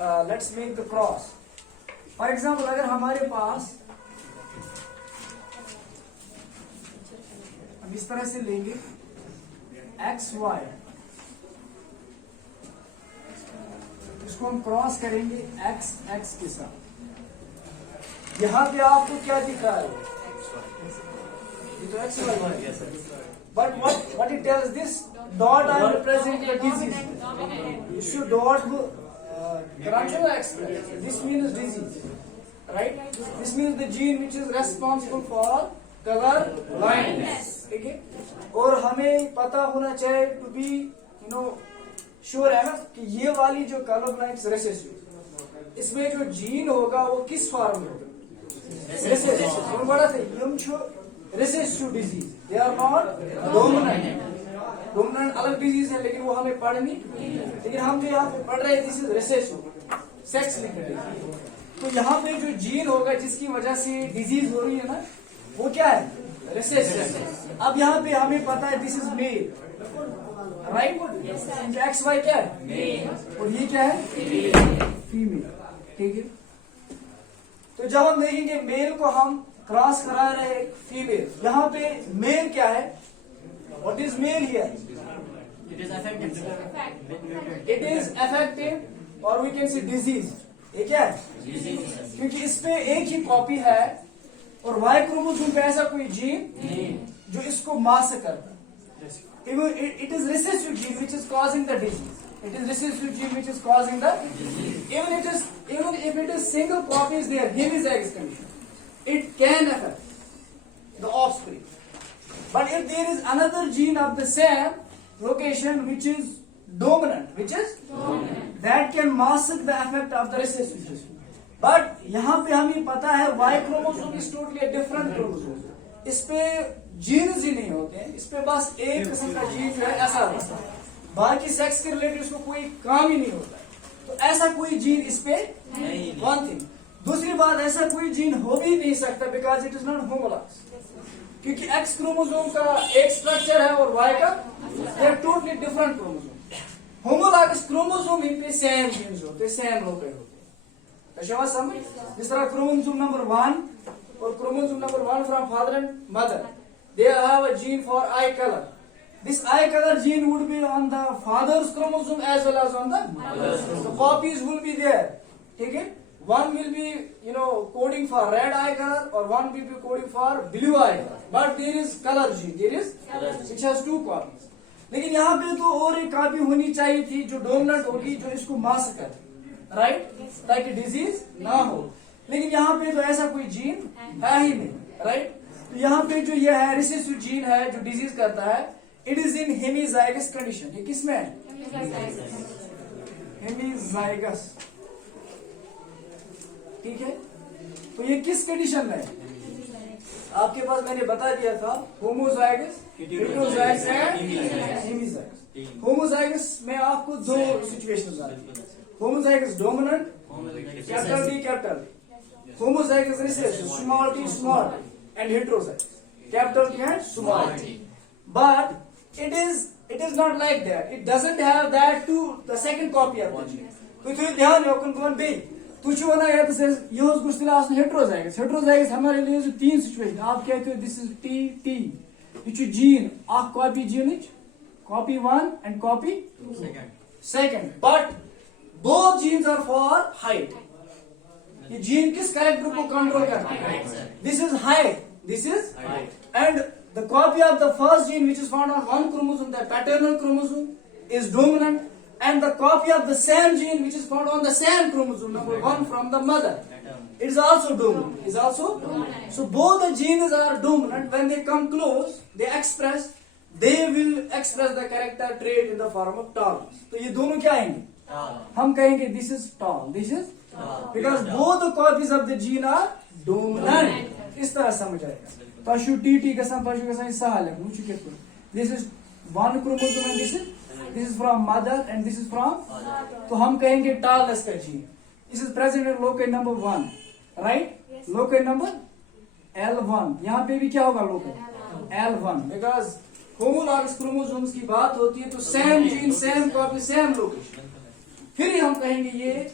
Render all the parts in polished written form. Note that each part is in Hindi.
Let's make the cross. For example अगर हमारे पास हम इस तरह से लेंगे एक्स वाई, इसको हम क्रॉस करेंगे एक्स एक्स के साथ। यहां पे आपको क्या दिख रहा है? ये तो एक्स वाई है, but what it tells this dot I am representing the disease. You should dot granular express. This means disease, right? This means the gene which is responsible for color blindness. ठीक है? और हमें पता होना चाहिए to be श्योर है ना कि ये वाली जो कलर ब्लाइंड्स रेसेसिव, इसमें जो जीन होगा वो किस फॉर्म में होगा? रेसेसिव। बड़ा था यम recessive disease, they are not dominant. Dominant अलग डिजीज है, लेकिन वो हमें पढ़नी, लेकिन हम जो यहाँ पे पढ़ रहे हैं this is recessive, sex linked. तो यहाँ पे जो जीन होगा जिसकी वजह से डिजीज हो रही है ना, वो क्या है? रेसेसिव। अब यहाँ पे हमें पता है this is male, right? X Y क्या है? मेल। और ये क्या है? फीमेल। ठीक है, तो जब हम देखेंगे मेल को हम क्रॉस करा रहे हैं फीमेल, यहाँ पे मेल क्या है? What is male here? It is affective और वी कैन सी डिजीज। ये क्या है? क्योंकि इसमें एक ही कॉपी है और वाई क्रोमोसोम पे ऐसा कोई जीन जो इसको मास्क करता है। It is recessive gene which is causing the disease. It is recessive gene which is causing the disease. Even if it is single copy is there, hemizygous condition, it can affect the offspring. But if there is another gene of the same location which is dominant, that can mask the effect of the recessive gene. But यहाँ पे हमें पता है Y chromosome is totally a different chromosome. इस पे जीन्स ही नहीं होते हैं, इस पे बस एक किस्म का जीन जो है ऐसा होता है, बाकी सेक्स के रिलेटेड उसको कोई काम ही नहीं होता है। तो ऐसा कोई जीन इस पे वन थिंग। दूसरी बात, ऐसा कोई जीन हो भी नहीं सकता because it is not homologous, क्योंकि एक्स क्रोमोसोम का एक स्ट्रक्चर है और वाई का totally different chromosome. Homologous chromosome इन पे सेम जीन्स होते हैं, सेम रो पे होते हैं। समझ? जिस तरह क्रोमोसोम नंबर 1 और chromosome number 1 from father and mother, they have a gene for eye color. This eye color gene would be on the father's chromosome as well as on the mother's. The copies will be there. ठीक है? One will be coding for red eye color or one will be coding for blue eye color. But there is color gene. There is which has 2 copies. लेकिन यहाँ पे तो और एक कॉपी होनी चाहिए थी जो डोमिनेंट होगी, जो इसको मास्क करे, राइट? ताकि डिजीज ना हो। लेकिन यहाँ पे तो ऐसा कोई जीन है ही नहीं, राइट? तो यहाँ पे जो ये है रिसेसिव जीन है जो डिजीज करता है, it is in hemizygous condition. ये किसमें है? हेमीजाइगस। ठीक है, तो ये किस कंडीशन में है? आपके पास मैंने बता दिया था homozygous, heterozygous and hemizygous. Homozygous में आपको 2 सिचुएशंस आती है, homozygous dominant, capital D capital D, homozygous recessive, small T small T, and heterozygous, capital T and small t. But it is not like that. It doesn't have that the second copy of the gene. तो ध्यान रखो कौन बे तू छो ना यार ये उस गुस्तिल आसन heterozygous. Heterozygous हमारे लिए जो 3 सिचुएशन आप कहते हो, this is T ये जो जीन आप copy gene copy 1 and copy second, but both genes are for height. ये जीन किस कैरेक्टर को कंट्रोल करता है? This is height, this is and the copy of the first gene which is found on 1 chromosome, the paternal chromosome is dominant, and the copy of the same gene which is found on the same chromosome number 1 from the mother, it is also dominant. Is also dominant. So both the genes are dominant. When they come close, they will express the character trait in the form of tallness. तो ये दोनों क्या आएंगे? हम कहेंगे this is tall, this is because both the copies of the gene are dominant. इस तरह समझ आएगा। तशु टी गसान तशु गसान सहाल है मुझे कितना this is 1 chromosome and this is from mother and this is from, तो हम कहेंगे tallness का gene. This is present in locus number 1, right? Locus number L1. यहाँ पे भी क्या होगा locus L1, because homologous chromosomes की बात होती है तो same gene same copy same location, फिर हम कहेंगे ये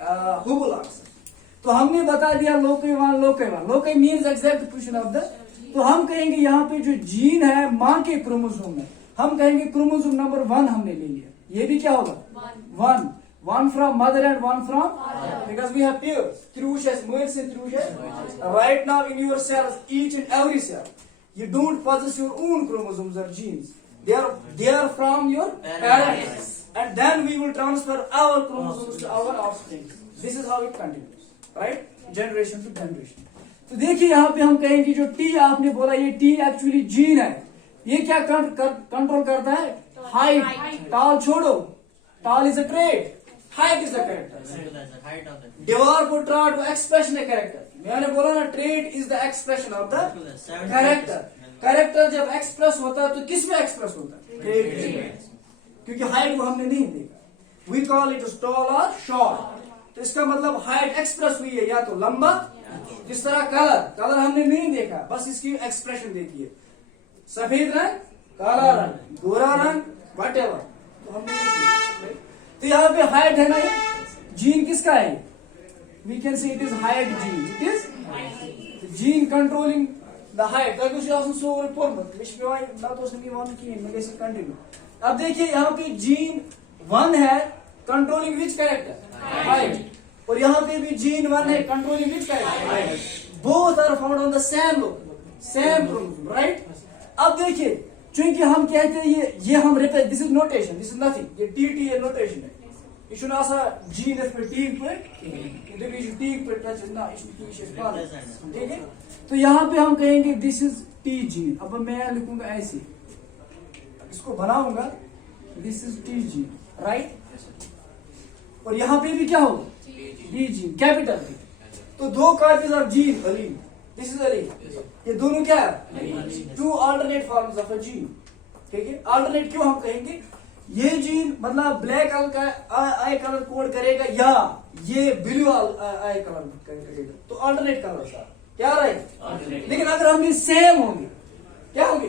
होमोलॉगस। तो हमने बता दिया लोके वन लोके वन, लोके means exact position of the. तो हम कहेंगे यहाँ पे जो जीन है माँ के क्रोमोसोम में, हम कहेंगे क्रोमोसोम नंबर 1 हमने ले लिया, ये भी क्या होगा 1, 1 from mother and 1 from, because we have pairs, त्रुश है मदर से त्रुश है। Right now in your cells, each and every cell, you don't possess your own chromosomes or genes, they are from your parents, and then we will transfer our chromosomes to our offspring. This is how it continues, right? Generation to generation. तो देखिए यहाँ पे हम कहेंगे जो टी आपने बोला, ये टी एक्चुअली जीन है, ये क्या कंट्रोल करता है, हाइट। टाल छोड़ो, tall is a trait, height is a character. डेवार को try to expression a character, मैंने बोला ना trait is the expression of the character. Character जब एक्सप्रेस होता है तो किस में एक्सप्रेस होता है, ट्रेट में, क्योंकि हाइट को हमने नहीं देखा। वी कॉल इट टॉल और शॉर्ट, तो इसका मतलब हाइट एक्सप्रेस हुई है या तो लंबा, जिस तरह कलर हमने नहीं देखा, बस इसकी एक्सप्रेशन देखिए, सफेद रंग, काला रंग, गोरा रंग, व्हाटएवर, तो हमने नहीं। तो यहाँ पे हाइट है ना, ये जीन किसका है, we can say it is height gene, it is gene controlling the height. Continue. अब देखिए यहाँ पे जीन 1 है कंट्रोलिंग विच कैरेक्टर, हाइट, और यहाँ पे भी जीन 1 है controlling which character, both are found on the same chromosome, right. अब देखिए चूंकि हम कहते हैं ये हम represent, this is notation, this is nothing, ये टी ये नोटेशन है, ये शुन आसा जीन इस पे टी पे, इधर ये टी पे टच ना, इस टी से पार, ठीक है। तो यहाँ पे हम कहेंगे दिस इज टी जीन। अब मैं लिखूंगा ऐसे, इसको बनाऊंगा, this is T gene, right, और यहाँ पे भी क्या होगा, डी जीन, कैपिटल टी। तो 2 copies of gene, Aleen, this is Aleen, ये दोनों क्या है, 2 alternate forms of a gene, ठीक है। अल्टरनेट क्यों हम कहेंगे, ये जीन मतलब ब्लैक आई कलर कोड करेगा या ये ब्लू आई कलर करेगा, तो अल्टरनेट कलर क्या रहेगा। लेकिन अगर हम ये सेम होंगे, क्या होंगे,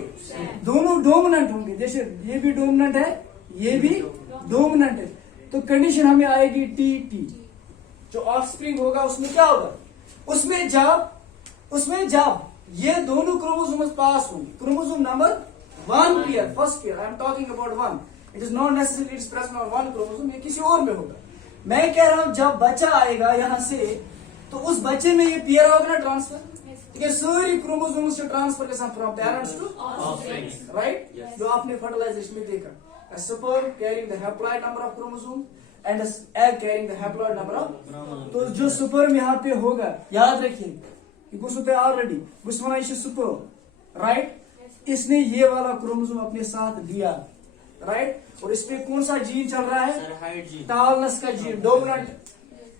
दोनों डोमिनेंट होंगे, जैसे ये भी डोमिनेंट है, ये भी डोमिनेंट है, तो कंडीशन हमें आएगी टी टी। जो ऑफस्प्रिंग होगा उसमें क्या होगा, उसमें जब ये दोनों क्रोमोसोम पास होंगे, chromosome number 1 pair, first pair, I am talking about 1, it is not necessary it's present on 1 chromosome, ये किसी और में होगा। मैं कह रहा हूं जब बच्चा आएगा यहां से, तो उस बच्चे में ये पेयर होगा ना ट्रांसफर, ठीक है, सारी क्रोमोसोम से ट्रांसफर के साथ from parents to offspring, right. जो आपने फर्टिलाइजेशन में देखा, a sperm carrying the haploid number of chromosomes and an egg carrying the haploid number of, तो जो sperm यहाँ पे होगा, याद रखिए गुस्सुते ऑलरेडी गुस्सवाना sperm, राइट, इसने ये वाला क्रोमोसोम अपने साथ दिया, राइट, और इस पे कौन सा जीन चल रहा है, टालनेस का जीन, डोमिनेंट,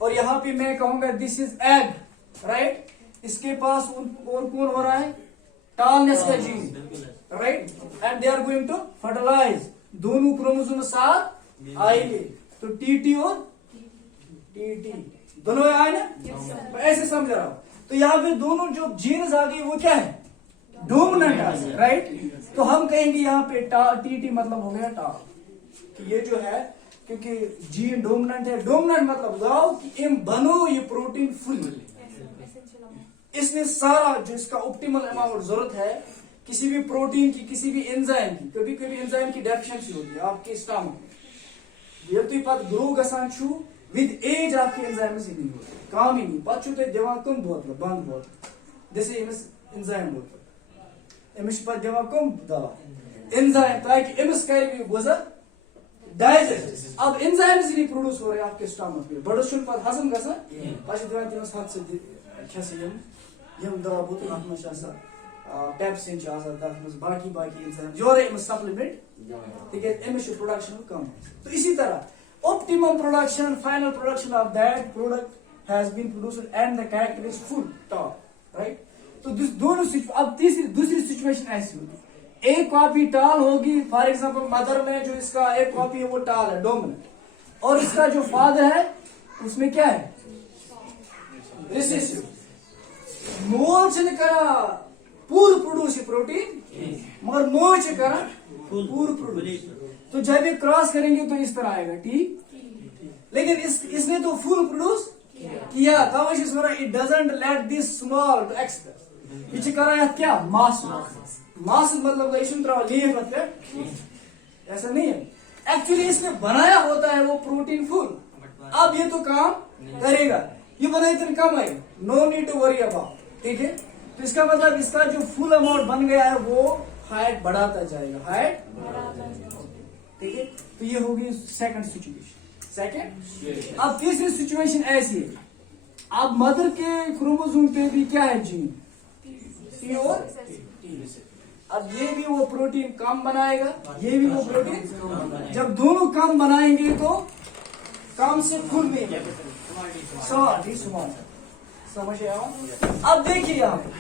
और यहाँ पे मैं कहूंगा दिस इज एग, राइट, इसके पास और कौन हो रहा है, टालनेस का gene, right, and they are going to fertilise, दोनों क्रोमोसोम साथ आएंगे, तो टीटी और टीटी दोनों आए ना, ऐसे समझ रहा हूं। तो यहाँ पे दोनों जो जीन्स आ गई वो क्या है, डोमिनेंट आ गए, राइट। तो हम कहेंगे यहाँ पे टीटी मतलब हो गया टाल, कि ये जो है, क्योंकि जीन डोमिनेंट है, डोमिनेंट मतलब लाओ कि इम बनो ये प्रोटीन फुल, इसने सारा जो इसका ऑप्टिमल अमाउंट जरूरत है किसी भी प्रोटीन की, किसी भी एंजाइम की, कभी कभी एंजाइम की डेफिशिएंसी होती है आपके स्टमक, ये तो पत ग्रो गसान छु विद एज आपके एंजाइम से नहीं होता, काम ही नहीं, पत छु तो दिमाग कम बोतल बंद बोतल, जैसे इमस एंजाइम बोतल, इमस पत दिमाग कम दवा एंजाइम, ताकि इमस करे भी गुजर डाइजेस्ट। अब एंजाइम से नहीं प्रोड्यूस हो रहे आपके स्टमक में, बड़ा शुन पत हजम गसा, पछ दिमाग दिमाग हाथ से खसे यम दवा बोतल आत्मा शासा पेप्सिन बाकी इंसान जोरे सप्लीमेंट, ठीक है, एमिश प्रोडक्शन कम। तो इसी तरह optimum production, final production of that product has been produced and the character is full top, right. तो दोनों, अब दूसरी सिचुएशन ऐसी होगी, एक कॉपी टाल होगी, फॉर एग्जांपल मदर में जो इसका एक कॉपी है वो टाल है डोमिनेंट, और इसका जो फादर है उसमें क्या है, रिसेसिव, मोल से करा पूर्ण प्रोड्यूस प्रोटीन, मगर मोच करा पूर्ण प्रोड्यूस। तो जब ये क्रॉस करेंगे तो इस तरह आएगा टी, लेकिन इसने तो फुल प्रोड्यूस किया तब it doesn't let this small to express ये कर क्या मास मास मतलब लीफ मतलब ऐसा नहीं है एक्चुअली इसने बनाया होता है वो प्रोटीन फुल अब ये तो काम करेगा ये बना इतने कम है no need to worry about ठीक है तो इसका मतलब इसका जो फुल अमाउंट बन गया है वो हाइट बढ़ाता जाएगा हाइट ठीक है तो ये होगी सेकंड सिचुएशन सेकंड अब तीसरी सिचुएशन ऐसी है अब मदर के क्रोमोसोम पे भी क्या है जीन सी और टी अब ये भी वो प्रोटीन कम बनाएगा ये भी वो प्रोटीन जब दोनों कम बनाएंगे तो कम से फुल में समझ आया अब देखिए यहाँ पे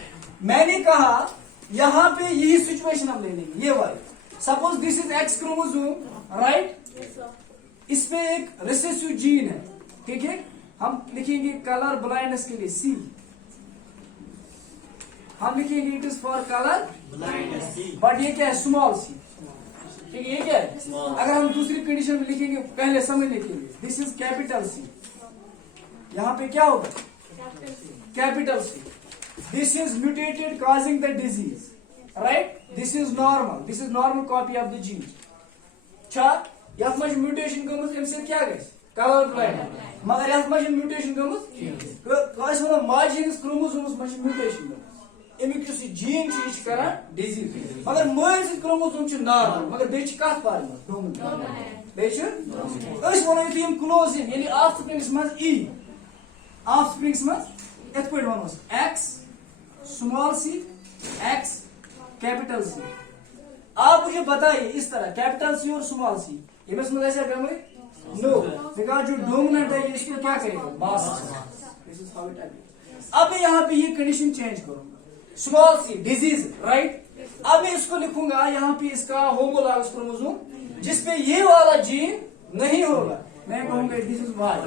मैंने कहा यहाँ पे यही सिचुएशन हम ले लेंगे ये वाली suppose this is x chromosome right इसमें एक रिसेसिव जीन है ठीक है हम लिखेंगे कलर ब्लाइंडनेस के लिए सी हम लिखेंगे it is for colour blindness but ये क्या है स्मॉल सी ठीक है ये क्या है अगर हम दूसरी कंडीशन में लिखेंगे पहले समझने के लिए दिस इज कैपिटल सी यहाँ पे क्या होगा capital C this is mutated causing the disease right this is normal copy of the gene यथ मज म्यूटेशन गमत क्या गई कलर ब्लाइंड मगर यथ मज म्यूटेशन गमत माजे हंस क्रोमोसोमस मज म्यूटेशन गमत अमुक जीन कर डिजीज मगर मल क्रोमोसोम नॉर्मल मगर बे कत फॉर्म वो यम क्लोज इन यानी ऑफ स्प्रिंग्स मज ई ऑफ स्प्रिंग्स मज इत पे वनो x small C x capital C आप मुझे बताइए इस तरह कैपिटल सी और स्मॉल सी इमस में ऐसा गए नो बिकॉज जो डोमिनेंट है इसको क्या करेगा मास this is how it happens अब मैं यहाँ पे ये कंडीशन चेंज करूंगा स्मॉल सी डिजीज राइट अब मैं इसको लिखूंगा यहाँ पे इसका होमोलॉगस क्रोमोसोम जिसपे ये वाला जीन नहीं होगा मैं कहूंगा दिस इज वाई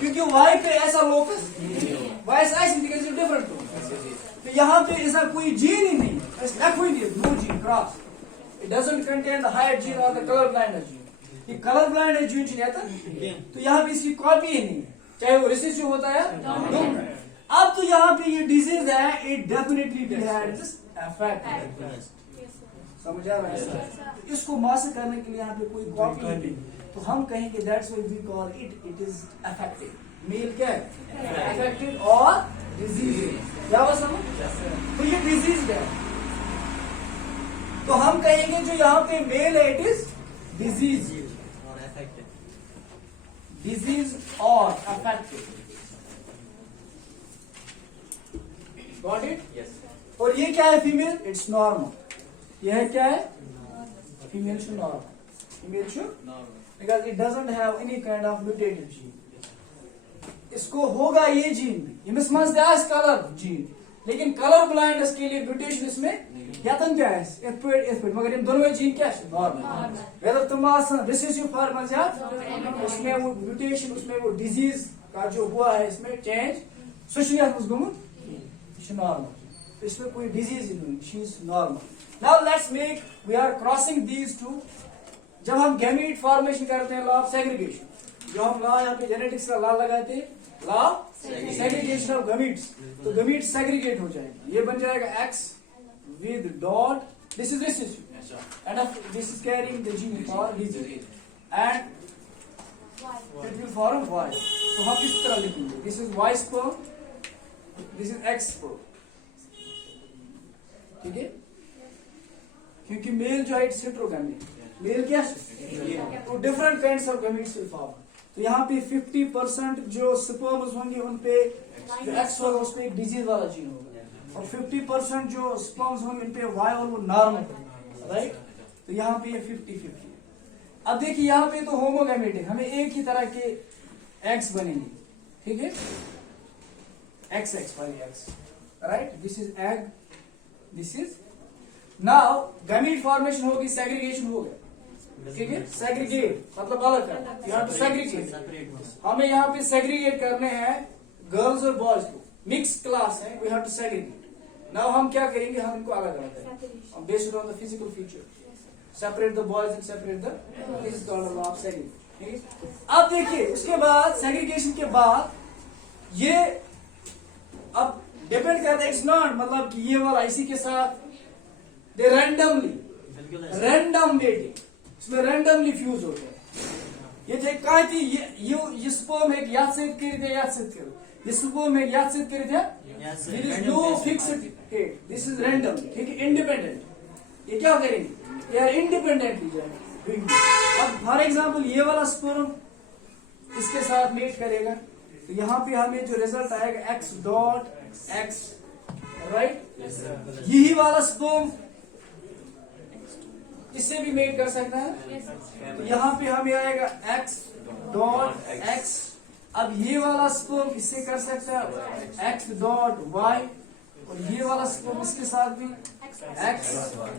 क्योंकि वाई पे ऐसा लोकस वाई ऐसी डिफरेंट तो यहाँ पे ऐसा कोई जीन ही नहीं no gene cross it doesn't contain the height gene और द कलर ब्लाइंड जीन ये कलर ब्लाइंड जीन तो यहाँ पे इसकी कॉपी ही नहीं है चाहे वो रिसेसिव होता है अब तो यहाँ पे ये डिजीज है it definitely will have this effect समझ आ रहा है इसको मास्क करने के लिए यहाँ पे कोई कॉपी नहीं तो हम कहेंगे that's why we call it is affected male क्या है अफेक्टेड और डिजीज क्या हुआ समझ तो ये डिजीज है तो हम कहेंगे जो यहाँ पे मेल है इट इज डिजीज और अफेक्टेड गॉट इट और ये क्या है फीमेल इट्स नॉर्मल यह क्या है female shoe normal because it doesn't have any kind of mutated gene इसको होगा ये जीन भी इमिस मज कलर जीन लेकिन कलर ब्लाइंडनेस के लिए म्यूटेशन इसमें यतन क्या है इथ मगर इन दोनों जीन क्या है नॉर्मल वेदर तुम रिसेसिव फॉर्म उसमें वो म्यूटेशन उसमें वो डिजीज का जो हुआ है इसमें चेंज सुशलियत गुमुत नॉर्मल इसमें कोई डिजीज नहीं she is normal now let's make we are crossing these two जब हम गैमीट फॉर्मेशन करते हैं लॉ ऑफ सेग्रीगेशन जो हम लॉ यहाँ पे जेनेटिक्स का लॉ लगाते हैं लॉ सेग्रीगेशन ऑफ गमीट्स तो गमीट सेग्रीगेट हो जाएंगे ये बन जाएगा X with dot this is recessive and this is carrying the gene for disease and it will form Y तो हम इस तरह लिखेंगे this is Y sperm this is X sperm ठीक है क्योंकि मेल जो है इट्स हेटेरोगैमेट मेल क्या तो different kinds of gametes will form तो यहाँ पे 50% जो स्पर्म्स होंगे उन पे जो एक्स होगा उस पे एक डिजीज वाला जीन होगा और 50% जो स्पर्म्स होंगे उन पे वाई और वो नॉर्मल होगा राइट तो यहाँ पे ये 50-50 अब देखिए यहाँ पे तो होमोगैमेटिक हमें एक ही तरह के एग्स बनेंगे ठीक है एक्स वाली eggs right this is egg this is now gamete formation होगी सेग्रीगेशन हो गया ठीक है सेग्रीगेट मतलब अलग कर यू हैव टू सेग्रीगेट हमें यहाँ पे सेग्रीगेट करने हैं गर्ल्स और बॉयज को मिक्स क्लास है we have to segregate now हम क्या करेंगे हम इनको अलग अलग करेंगे based on the physical feature separate the boys and separate the this is called law of segregation अब देखिए उसके बाद सेग्रीगेशन के बाद ये अब डिपेंड करता है, इट्स नॉट मतलब कि ये वाला इसी के साथ दे रैंडम वेटिंग, इसमें रैंडमली फ्यूज होते हैं। ये थे कहा कि ये स्पर्म एक याद से करो, ये स्पर्म एक याद से करो, There is no fixed date. This is random. ठीक है, इंडिपेंडेंट। ये क्या करेंगे, ये इंडिपेंडेंटली जाएंगे। अब फॉर एग्जाम्पल ये वाला स्पर्म इसके साथ मेट करेगा, तो यहाँ पे हमें जो रिजल्ट आएगा x डॉट x, राइट। यही वाला स्पर्म इससे भी मेट कर सकता है, तो यहाँ पे हमें आएगा x डॉट x। अब ये वाला स्पर्म इससे कर सकता है x डॉट y, और ये वाला स्पर्म इसके साथ भी x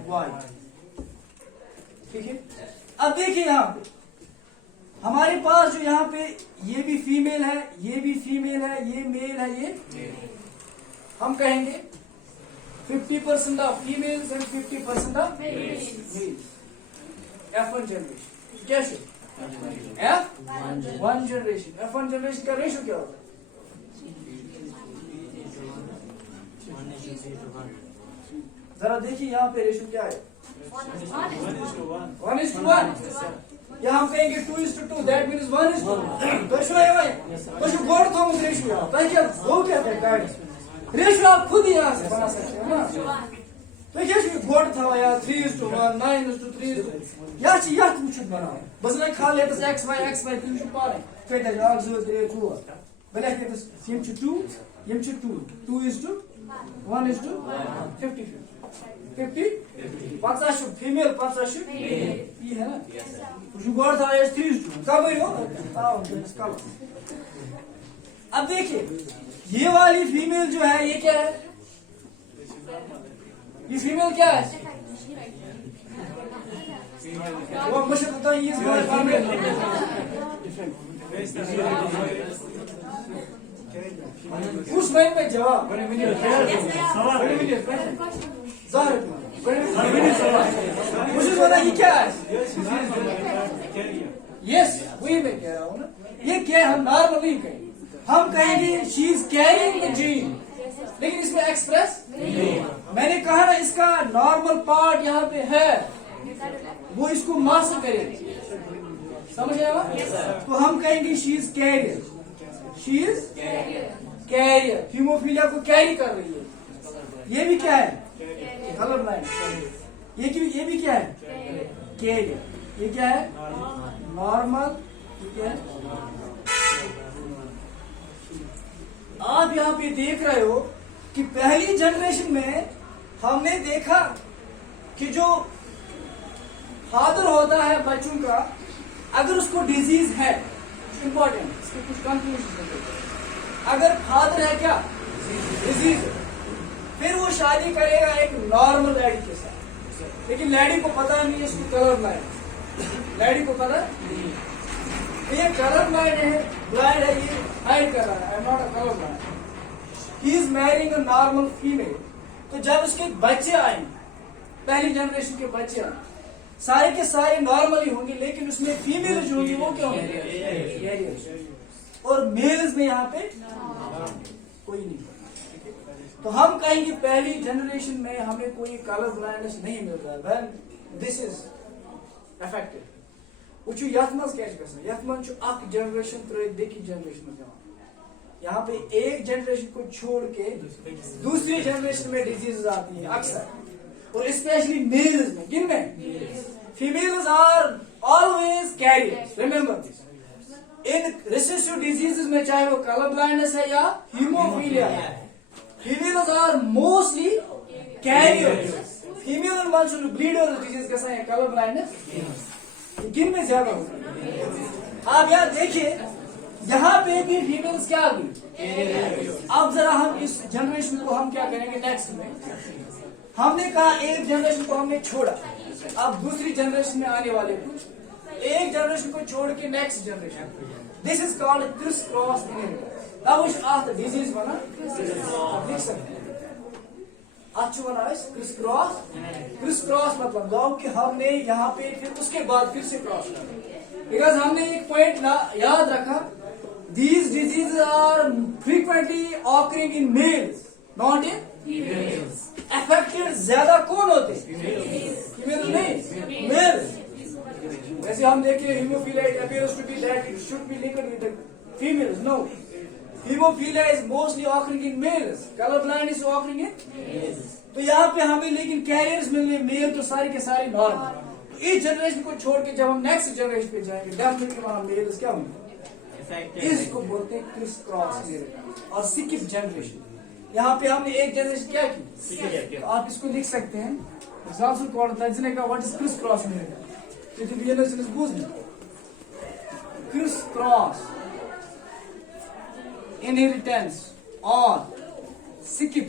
y, ठीक है। अब देखिए यहाँ पे हमारे पास जो यहाँ पे ये भी फीमेल है, ये भी फीमेल है, ये मेल है, ये हम कहेंगे 50% of females and 50% of males. F1 generation कैसे, F1 जनरेशन, F1 जनरेशन का रेशियो क्या होता है, जरा देखिए यहाँ पे रेशियो क्या है, 1:1। या हम कहेंगे 2:2, दैट मीन्स 1:2। तो गोड़ थो रेशियो क्या वो क्या था, रेशियो आप खुद ही यहाँ से बना सकते हो ना। तो क्या गोड़ था या 3:1, 9:3 या वुचुत बनाओ, बस खा लेते x y तुम पाने कत 1 2 3 4 बल 2 2:1:50 50 फीमेल 50 ये है ना, गोड़ था 3:2 कब हो। अब देखिए ये वाली फीमेल जो है ये क्या है, ये फीमेल क्या है, वो मुझे पता है ये उस माइंड में जवाब मुझे पता ये क्या है, यस वही मैं कह रहा हूँ ना। ये क्या हम नॉर्मली कहेंगे, हम कहेंगे she is carrying the gene, लेकिन इसमें एक्सप्रेस नहीं। मैंने कहा ना इसका नॉर्मल पार्ट यहाँ पे है, वो इसको मास्टर करेगी, समझ आया। तो हम कहेंगे she is carrier, she is carrier, haemophilia को कैरी कर रही है। ये भी क्या है, कलर लाइन, ये भी क्या है, कैरियर। ये क्या है, नॉर्मल, ठीक है। आप यहाँ पे देख रहे हो कि पहली जनरेशन में हमने देखा कि जो फादर होता है बच्चों का, अगर उसको डिजीज है, इंपॉर्टेंट इसके कुछ कंक्लूजन, अगर फादर है क्या डिजीज, फिर वो शादी करेगा एक नॉर्मल लैडी के साथ, लेकिन लैडी को पता नहीं है इसको कलर ब्लाइंड, लैडी को पता नहीं, ये कलर ब्लाइंड है, ब्लाइंड है, ये हाइड कर रहा है, I am not a colour blind, he is marrying a normal female. तो जब उसके बच्चे आएंगे, पहली जनरेशन के बच्चे आएंगे, सारे के सारे नॉर्मली होंगे, लेकिन उसमें फीमेल जो होंगी वो क्या होंगे, और मेल्स में यहाँ पे कोई नहीं। तो हम कहेंगे पहली जनरेशन में हमें कोई कलर ब्लाइंडनेस नहीं मिल रहा है, व्हेन दिस इज अफेक्टेड। वो यथ मज क्या यथ मज जनरेशन त्रिक जनरेशन में यहाँ पे एक जनरेशन को छोड़ के दूसरी जनरेशन में डिजीज आती है अक्सर, और स्पेशली मेल्स में। किन में, females are always carriers, remember this. इन रिसेसिव डिजीजेस में चाहे वो कलर ब्लाइंडनेस है या हीमोफीलिया है, females are mostly carriers. Female bleed और डिजीज कैसा है, कलर ब्लाइंडनेस किन में ज्यादा होता है। आप यार देखिए यहाँ पे भी फीमेल्स क्या हुई। अब जरा हम इस जनरेशन को हम क्या करेंगे, नेक्स्ट में हमने कहा एक जनरेशन को हमने छोड़ा, अब दूसरी जनरेशन में आने वाले कुछ, एक जनरेशन को छोड़ के next generation, this is called criss cross inheritance. तब डिजीज बना लिख सकते हैं, अच्छा बना क्रिस क्रॉस मतलब गाँव कि हमने यहाँ पे फिर उसके बाद फिर से क्रॉस किया, बिकॉज हमने एक पॉइंट याद रखा, these diseases are frequently occurring in males, not in females. Affected ज्यादा कौन होते? फीमेल नहीं, मेल. वैसे हम देखिए haemophilia it appears to be that it should be linked with the females. No, haemophilia is mostly occurring in males. Color blindness is occurring in males. तो यहाँ पे हमें लेकिन कैरियर्स मिलने मेल तो सारे के सारे नॉर्मल. इस जनरेशन को छोड़ के जब हम नेक्स्ट जनरेशन पे जाएंगे डेफिनेटली वहां मेल्स क्या होंगे? इसको बोलते हैं क्रिस क्रॉस और स्किप जनरेशन. यहाँ पे हमने एक जनरेशन क्या की, तो आप इसको लिख सकते हैं. Example called का what is criss cross meaning? It will be understood as bosom. Criss cross, inheritance or skip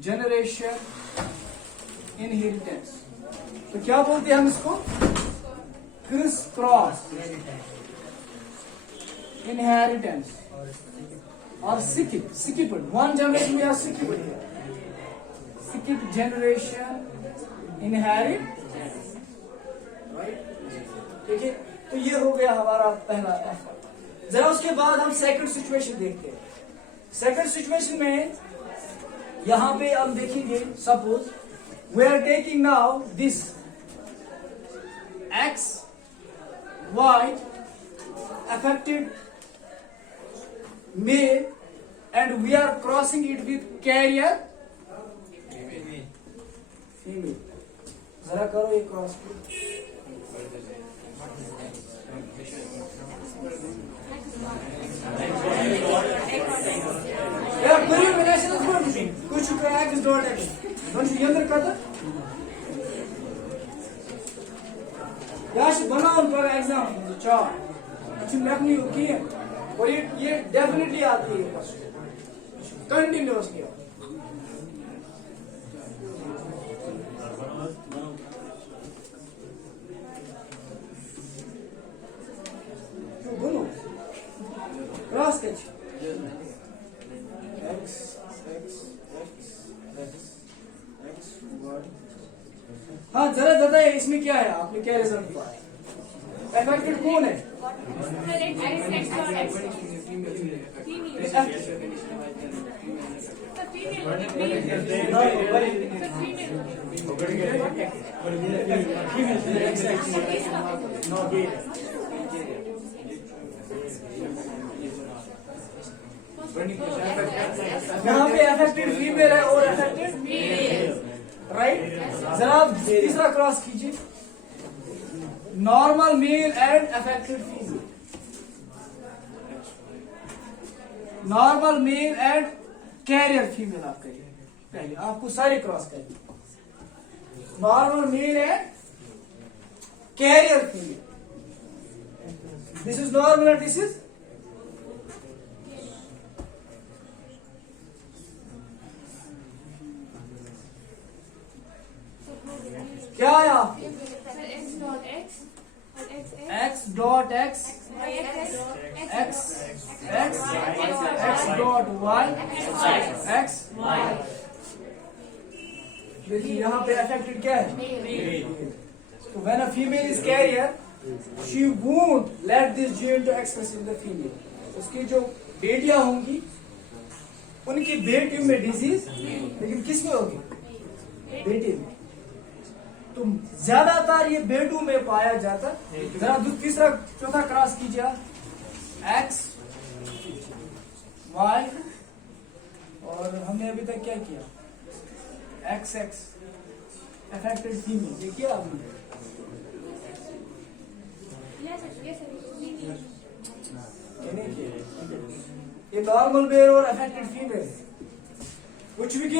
generation inheritance. तो क्या बोलते हैं हम इसको? Criss cross inheritance or skip one generation we are skip generation inherit, right? ठीक है, तो ये हो गया हमारा पहला एफ. जरा उसके बाद हम सेकंड सिचुएशन देखते हैं. सेकंड सिचुएशन में यहां पे हम देखेंगे suppose we are taking now this X Y affected male and we are crossing it with carrier female. जरा करो ये क्रॉस. या पूरी मिलेशन कुछ x dot x don't you understand? यार बनाओ पर एग्जाम चार अच्छी लिखनी होती है और ये डेफिनेटली आती है कंटिन्यूअसली. बोलो cross catch x X X x word. हाँ जरा ज्यादा है इसमें क्या है, आपने क्या रिजल्ट पाया? अफेक्टेड कौन है? यहाँ पे अफेक्टेड फीमेल है और अफेक्टेड मेल, राइट? जरा आप तीसरा क्रॉस कीजिए. Normal male and affected female. Normal male and carrier female आप करिए. पहले आपको सारे क्रॉस करिए. Normal male and carrier female. This is normal and this is क्या आया? X dot X X X X dot Y X. देखिए यहाँ पे अफेक्टेड क्या है? तो when a female is carrier she won't let this gene to express in the female. उसकी जो बेटियां होंगी उनकी बेटियों में डिजीज, लेकिन किस में होगी? बेटी में. तो ज्यादातर ये बेटों में पाया जाता. जरा तीसरा चौथा क्रॉस कीजिए. एक्स वाई और हमने अभी तक क्या किया? X x affected female. देखिए आपने ये नॉर्मल मेल और अफेक्टेड फीमेल. कुछ भी की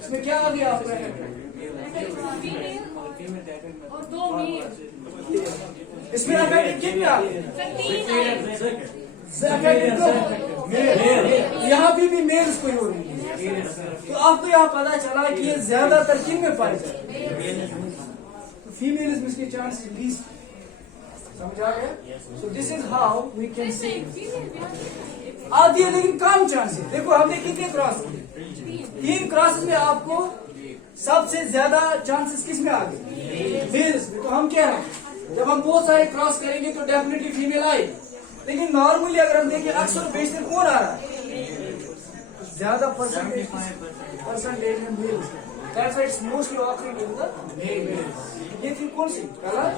इसमें क्या आ गया? इसमें अफेक्टेड कितने आ गए? यहाँ भी मेल्स कोई हो रही है. तो आपको यहाँ पता चला कि ये ज्यादातर किन में पाए जाते हैं? फीमेल इसमें इसके चांस लीस्ट. समझा गया? So this is how we can see. आती है लेकिन कम चांस है. देखो हमने कितने क्रॉस किए? 3 क्रॉसेस में आपको सबसे ज्यादा चांसेस किस में आ गए? मेल्स में. तो हम क्या है जब हम बहुत सारे क्रॉस करेंगे तो डेफिनेटली फीमेल आएगी, लेकिन नॉर्मली अगर हम देखें अक्सर बेशतर कौन आ रहा है, ज्यादा परसेंटेज में male, that's why it's mostly occurring in the male. ये थी कौन सी कलर?